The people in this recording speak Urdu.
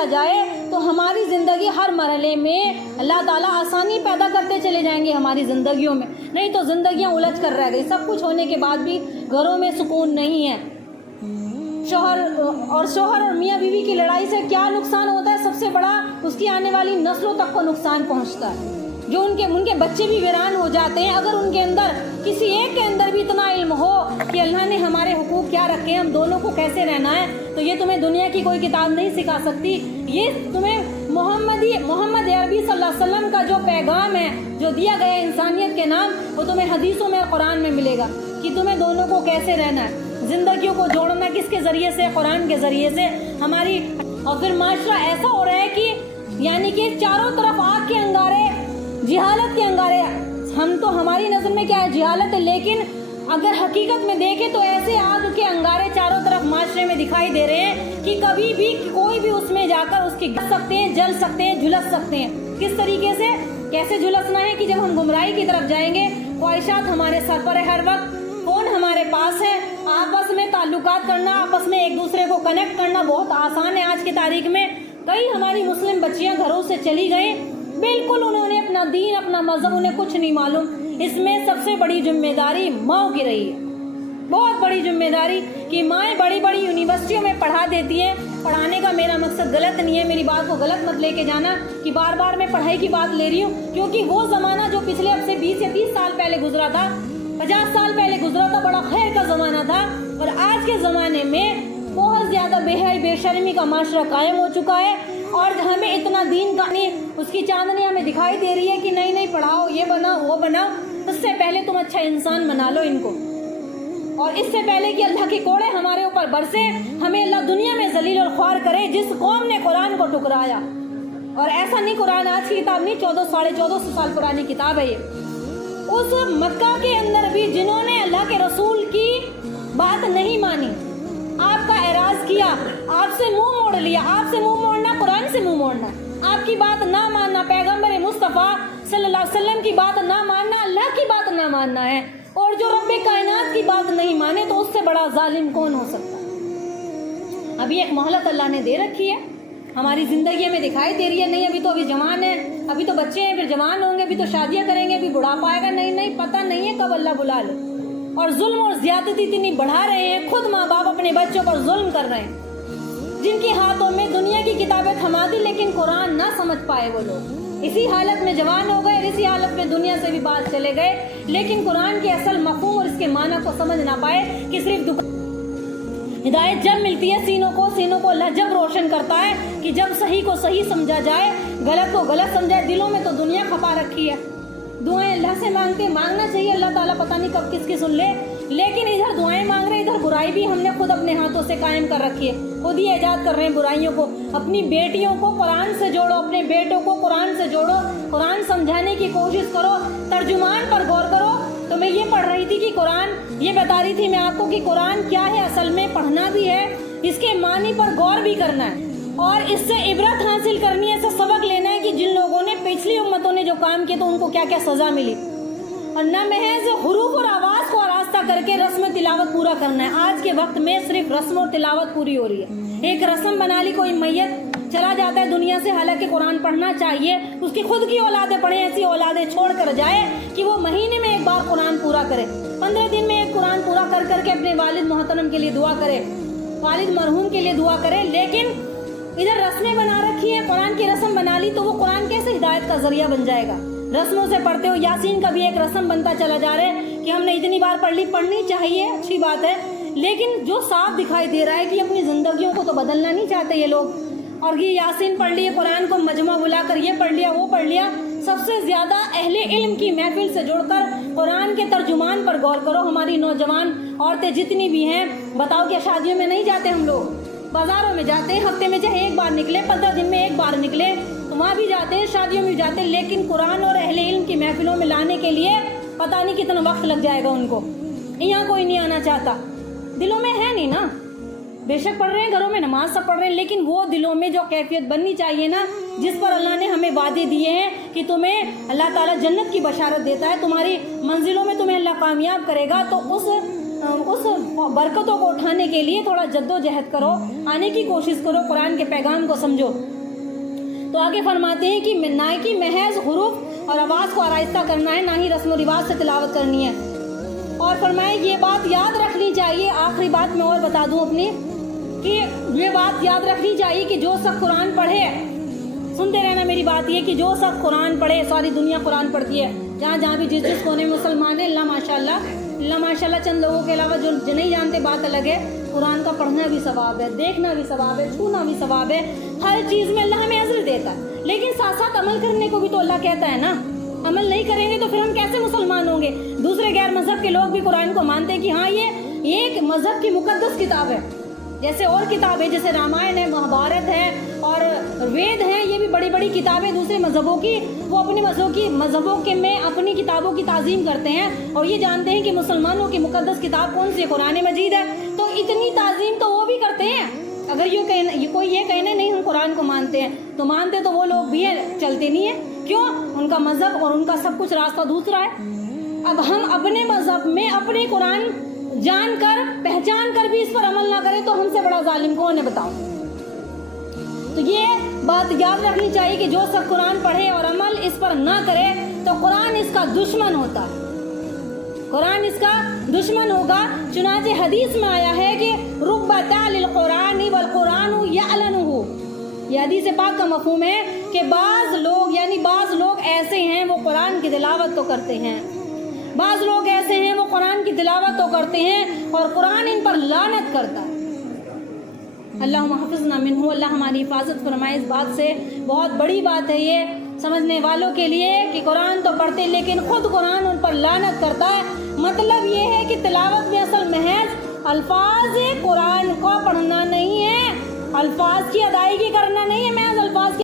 کیا جائے تو ہماری زندگی ہر مرحلے میں اللہ تعالیٰ آسانی پیدا کرتے چلے جائیں گے ہماری زندگیوں میں، نہیں تو زندگیاں الجھ کر رہ گئی۔ سب کچھ ہونے کے بعد بھی گھروں میں سکون نہیں ہے۔ شوہر اور میاں بیوی کی لڑائی سے کیا نقصان ہوتا ہے؟ سب سے بڑا اس کی آنے والی نسلوں تک کو نقصان پہنچتا ہے، جو ان کے بچے بھی ویران ہو جاتے ہیں۔ اگر ان کے اندر کسی ایک کے اندر بھی اتنا علم ہو کہ اللہ نے ہمارے حقوق کیا رکھے ہیں، ہم دونوں کو کیسے رہنا ہے، تو یہ تمہیں دنیا کی کوئی کتاب نہیں سکھا سکتی۔ یہ تمہیں محمد عربی صلی اللہ علیہ وسلم کا جو پیغام ہے، جو دیا گیا ہے انسانیت کے نام، وہ تمہیں حدیثوں میں اور قرآن میں ملے گا کہ تمہیں دونوں کو کیسے رہنا ہے۔ زندگیوں کو جوڑنا کس کے ذریعے سے؟ قرآن کے ذریعے سے ہماری۔ اور پھر معاشرہ ایسا ہو رہا ہے کہ یعنی کہ چاروں طرف آگ کے انگارے، جہالت کے انگارے۔ ہم تو ہماری نظر میں کیا ہے؟ جہالت ہے، لیکن اگر حقیقت میں دیکھیں تو ایسے آگ کے انگارے چاروں طرف معاشرے میں دکھائی دے رہے ہیں کہ کبھی بھی کوئی بھی اس میں جا کر اس کی گر سکتے ہیں، جل سکتے ہیں، جھلس سکتے ہیں۔ کس طریقے سے؟ کیسے جھلسنا ہے کہ جب ہم گمراہی کی طرف جائیں گے، خواہشات ہمارے سر پر ہے ہر وقت، فون ہمارے پاس ہے، آپس میں تعلقات کرنا، آپس میں ایک دوسرے کو کنیکٹ کرنا بہت آسان ہے آج کی تاریخ میں۔ کئی ہماری مسلم بچیاں گھروں سے چلی گئیں، بالکل انہوں نے اپنا دین، اپنا مذہب انہیں کچھ نہیں معلوم۔ اس میں سب سے بڑی ذمہ داری ماں کی رہی ہے، بہت بڑی ذمہ داری کہ مائیں بڑی بڑی یونیورسٹیوں میں پڑھا دیتی ہیں۔ پڑھانے کا میرا مقصد غلط نہیں ہے، میری بات کو غلط مت لے کے جانا کہ بار بار میں پڑھائی کی بات لے رہی ہوں، کیونکہ وہ زمانہ جو پچھلے اب سے 20 یا 30 سال پہلے گزرا تھا، 50 سال پہلے گزرا تھا، بڑا خیر کا زمانہ تھا، اور آج کے زمانے میں بہت زیادہ بے حیائی بے شرمی کا معاشرہ قائم ہو چکا ہے، اور ہمیں اتنا دین کا نہیں، اس کی چاندنی ہمیں دکھائی دے رہی ہے کہ نہیں پڑھاؤ، یہ بناؤ وہ بناؤ۔ اس سے پہلے تم اچھا انسان بنا لو ان کو، اور اس سے پہلے کہ اللہ کے کوڑے ہمارے اوپر برسے، ہمیں اللہ دنیا میں ذلیل اور خوار کرے جس قوم نے قرآن کو ٹکرایا۔ اور ایسا نہیں، قرآن آج کی کتاب نہیں، 1400-1450 سال پرانی کتاب ہے یہ۔ اس مکہ کے اندر بھی جنہوں نے اللہ کے رسول کی بات نہیں مانی، آپ کا اعراض کیا، آپ سے منہ موڑ لیا، آپ سے منہ موڑنا قرآن سے منہ موڑنا، آپ کی بات نہ ماننا، پیغمبر مصطفیٰ صلی اللہ علیہ وسلم کی بات نہ ماننا، اللہ کی بات نہ ماننا ہے۔ اور جو رب کائنات کی بات نہیں مانے تو اس سے بڑا ظالم کون ہو سکتا ہے؟ ابھی ایک مہلت اللہ نے دے رکھی ہے، ہماری زندگی میں دکھائی دے رہی ہے، نہیں ابھی تو جوان ہے، ابھی تو بچے ہیں، پھر جوان ہوں گے، ابھی تو شادیاں کریں گے، ابھی بڑھاپا آئے گا، نہیں پتہ نہیں ہے کب اللہ بلا لے۔ اور ظلم اور زیادتی اتنی بڑھا رہے ہیں، خود ماں باپ اپنے بچوں پر ظلم کر رہے ہیں، جن کے ہاتھوں میں دنیا کی کتابیں تھما دی لیکن قرآن نہ سمجھ پائے وہ لوگ، اسی حالت میں جوان ہو گئے، اسی حالت میں دنیا سے بھی باز چلے گئے، لیکن قرآن کے اصل مفہوم اور اس کے معنی کو سمجھ نہ پائے کہ صرف ہدایت جب ملتی ہے سینوں کو اللہ جب روشن کرتا ہے کہ جب صحیح کو صحیح سمجھا جائے، غلط کو غلط سمجھا۔ دلوں میں تو دنیا کھپا رکھی ہے، دعائیں اللہ سے مانگنا چاہیے، اللہ تعالیٰ پتہ نہیں کب کس کی سن لے، لیکن ادھر دعائیں مانگ رہے ہیں، ادھر برائی بھی ہم نے خود اپنے ہاتھوں سے قائم کر رکھی ہے، خود ہی ایجاد کر رہے ہیں برائیوں کو۔ اپنی بیٹیوں کو قرآن سے جوڑو، اپنے بیٹوں کو قرآن سے جوڑو، قرآن سمجھانے کی کوشش کرو، ترجمان پر غور کرو۔ تو میں یہ پڑھ رہی تھی کہ قرآن یہ بتا رہی تھی میں آپ کو کہ قرآن کیا ہے، اصل میں پڑھنا بھی ہے، اس کے معنی پر غور بھی کرنا ہے، اور اس سے عبرت حاصل کرنی ہے، اس سے سبق لینا ہے کہ جن لوگوں نے پچھلی امتوں نے جو کام کیے تو ان کو کیا کیا سزا ملی، اور نہ محض حروف اور آواز کو آراستہ کر کے رسم تلاوت پورا کرنا ہے۔ آج کے وقت میں صرف رسم اور تلاوت پوری ہو رہی ہے، ایک رسم بنا لی، کوئی میت چلا جاتا ہے دنیا سے، حالانکہ قرآن پڑھنا چاہیے، اس کی خود کی اولادیں پڑھیں، ایسی اولادیں چھوڑ کر جائے کہ وہ مہینے میں ایک بار قرآن پورا کرے، 15 دن میں ایک قرآن پورا کر کر کے اپنے والد محترم کے لیے دعا کرے، والد مرحوم کے لیے دعا کرے۔ لیکن ادھر رسمیں بنا رکھی ہیں، قرآن کی رسم بنا لی تو وہ قرآن کیسے ہدایت کا ذریعہ بن جائے گا؟ رسموں سے پڑھتے ہو، یاسین کا بھی ایک رسم بنتا چلا جا رہا ہے کہ ہم نے اتنی بار پڑھ لی، پڑھنی چاہیے، اچھی بات ہے، لیکن جو صاف دکھائی دے رہا ہے کہ اپنی زندگیوں کو تو بدلنا نہیں چاہتے یہ لوگ، اور یہ یاسین پڑھ لیے، قرآن کو مجمع بلا کر یہ پڑھ لیا وہ پڑھ لیا۔ سب سے زیادہ اہل علم کی محفل سے جڑ کر قرآن کے ترجمان پر غور کرو۔ ہماری نوجوان عورتیں جتنی بھی ہیں، بتاؤ کہ شادیوں میں نہیں جاتے ہم لوگ، بازاروں میں جاتے ہیں، ہفتے میں چاہے ایک بار نکلے، 15 دن میں ایک بار نکلے، وہاں بھی جاتے ہیں، شادیوں میں بھی جاتے ہیں، لیکن قرآن اور اہل علم کی محفلوں میں لانے کے لیے پتہ نہیں کتنا وقت لگ جائے گا ان کو، یہاں کوئی نہیں آنا چاہتا، دلوں میں ہے نہیں نا، بے شک پڑھ رہے ہیں گھروں میں نماز سب پڑھ رہے ہیں، لیکن وہ دلوں میں جو کیفیت بننی چاہیے نا، جس پر اللہ نے ہمیں وعدے دیے ہیں کہ تمہیں اللہ تعالیٰ جنت کی بشارت دیتا ہے، تمہاری منزلوں میں تمہیں اللہ کامیاب کرے گا، تو اس اس برکتوں کو اٹھانے کے لیے تھوڑا جدوجہد کرو، آنے کی کوشش کرو، قرآن کے پیغام کو سمجھو۔ تو آگے فرماتے ہیں کہ نہ کہ محض حروف اور آواز کو آرائستہ کرنا ہے، نہ ہی رسم و رواج سے تلاوت کرنی ہے۔ اور فرمائے یہ بات یاد رکھنی چاہیے، آخری بات میں اور بتا دوں اپنی، کہ یہ بات یاد رکھنی چاہیے کہ جو شخص قرآن پڑھے، سنتے رہنا میری بات یہ کہ جو شخص قرآن پڑھے، ساری دنیا قرآن پڑھتی ہے، جہاں جہاں بھی جس کونے میں مسلمان ہیں، اللہ ماشاء اللہ چند لوگوں کے علاوہ جو نہیں جانتے بات الگ ہے، قرآن کا پڑھنا بھی ثواب ہے، دیکھنا بھی ثواب ہے، چھونا بھی ثواب ہے، ہر چیز میں اللہ ہمیں اجر دیتا ہے، لیکن ساتھ ساتھ عمل کرنے کو بھی تو اللہ کہتا ہے نا۔ عمل نہیں کریں گے تو پھر ہم کیسے مسلمان ہوں گے؟ دوسرے غیر مذہب کے لوگ بھی قرآن کو مانتے ہیں کہ ہاں یہ ایک مذہب کی مقدس کتاب ہے، جیسے اور کتابیں جیسے رامائن ہے، مہابھارت ہے اور وید ہیں، یہ بھی بڑی بڑی کتابیں دوسرے مذہبوں کی، وہ اپنے مذہبوں کے میں اپنی کتابوں کی تعظیم کرتے ہیں اور یہ جانتے ہیں کہ مسلمانوں کی مقدس کتاب کون سی ہے؟ قرآن مجید ہے، تو اتنی تعظیم تو وہ بھی کرتے ہیں۔ اگر کوئی یہ کہنے نہیں ہم قرآن کو مانتے ہیں، تو مانتے تو وہ لوگ بھی ہیں، چلتے نہیں ہیں، کیوں؟ ان کا مذہب اور ان کا سب کچھ راستہ دوسرا ہے۔ اب ہم اپنے مذہب میں اپنے قرآن جان کر پہچان کر بھی اس پر عمل نہ کریں تو ہم سے بڑا ظالم کون ہے بتاؤ؟ تو یہ بات یاد رکھنی چاہیے کہ جو سب قرآن پڑھے اور عمل اس پر نہ کرے تو قرآن اس کا دشمن ہوتا ہے، قرآن اس کا دشمن ہوگا۔ چنانچہ حدیث میں آیا ہے کہ رب تعل القرآن والقرآن یعلنہ، یہ حدیث پاک کا مفہوم ہے کہ بعض لوگ ایسے ہیں وہ قرآن کی تلاوت تو کرتے ہیں، بعض لوگ ایسے ہیں وہ قرآن کی تلاوت تو کرتے ہیں اور قرآن ان پر لعنت کرتا ہے۔ اللہم حفظنا منہ، اللہ ہماری حفاظت فرمائے اس بات سے۔ بہت بڑی بات ہے یہ سمجھنے والوں کے لیے کہ قرآن تو پڑھتے لیکن خود قرآن ان پر لعنت کرتا ہے۔ مطلب یہ ہے کہ تلاوت میں اصل محض الفاظ قرآن کو پڑھنا نہیں ہے، الفاظ کی ادائیگی کرنا نہیں ہے،